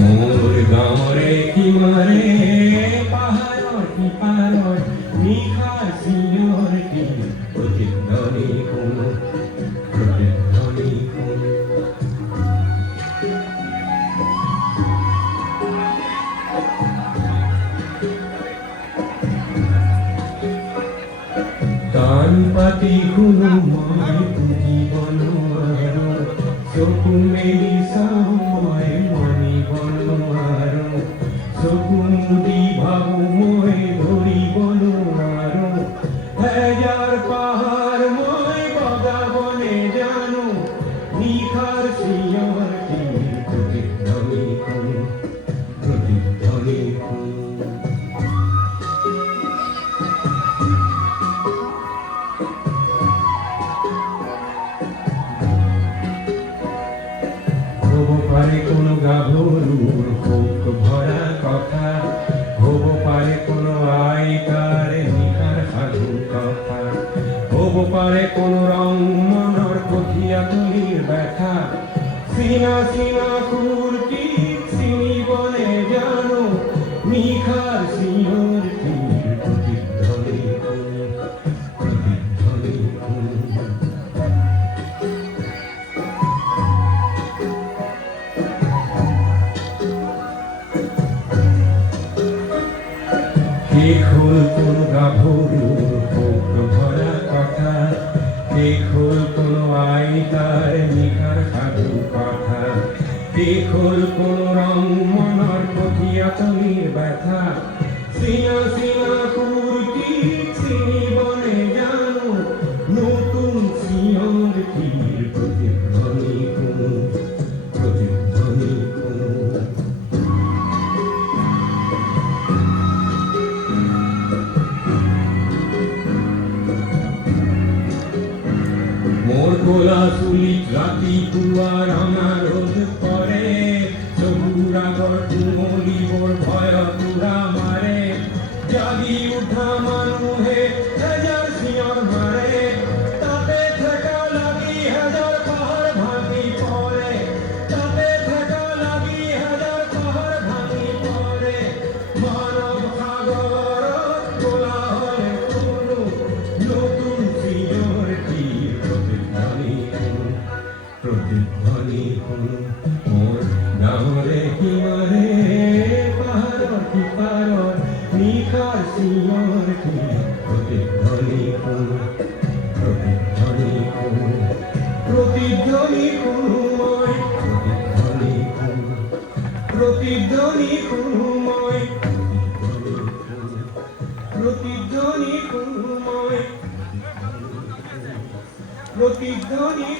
মোর গাঁৱৰে কিমাৰে পাহাৰৰ সিপাৰত নিশাৰ চিঞৰটি প্ৰতিধ্বনি শুনো, প্ৰতিধ্বনি শুনো। কাণ পাতি শুনো মই বুজিব নোৱাৰো, চকু মেলি চাওঁ মই মানিব নোৱাৰো, চকু মুদি ভাবো মই ধৰিব নোৱাৰো। হেজাৰ পাহাৰ মই বগাব নেজানো, নিশাৰ চিঞৰটি প্ৰতিধ্বনি শুনো, প্ৰতিধ্বনি শুনো। হব পাৰে কোনো গাভৰুৰ শোক ভৰা কথা, হব পাৰে কোনো আইতাৰ নিশাৰ সাধু কথা, হব পাৰে কোনো ৰং মনৰ কঠীয়া তলিৰ ব্যথা। চিনা চিনা সুৰটি চিনিব নেজানো, নিশাৰ চিঞৰটিৰ প্ৰতিধ্বনি শুনো, প্ৰতিধ্বনি শুনো। শেষ হ'ল কোনো গাভৰুৰ শোক ভৰা কথা, শেষ হ'ল কোনো আইতাৰ নিশাৰ সাধু কথা, শেষ হ'ল কোনো ৰং মনৰ কঠীয়া তলিৰ ব্যথা। চিনা চিনা সুৰটি চিনিব নেজানো, নতুন চিঞৰটিৰ প্ৰতিধ্বনি শুনো, প্ৰতিধ্বনি শুনো। মোর কোলা চুলিত ৰাতিপুৱা ৰঙা ৰ'দ পৰে, চকুৰ আগৰ কুমলিবোৰ ভয়ত উৰা মাৰে। জাগি উঠা মানুহে হেজাৰ চিঞৰ মাৰে, তাতে ঠেকা লাগি হেজাৰ পাহাৰ ভাঙি পৰে, তাতে ঠেকা লাগি হেজাৰ পাহাৰ ভাঙি পৰে। মানৱ সাগৰত কোলাহল শুনো, নতুন চিঞৰটিৰ প্ৰতিধ্বনি শুনো, প্ৰতিধ্বনি শুনো। মোৰ গাঁৱৰে সিমাৰে পাহাৰৰ সিপাৰত নিশাৰ চিঞৰটিৰ প্ৰতিধ্বনি শুনো, প্ৰতিধ্বনি শুনো, প্ৰতিধ্বনি শুনো মই, প্ৰতিধ্বনি শুনো, প্ৰতিধ্বনি শুনো মই, প্ৰতিধ্বনি শুনো মই, প্ৰতিধ্বনি।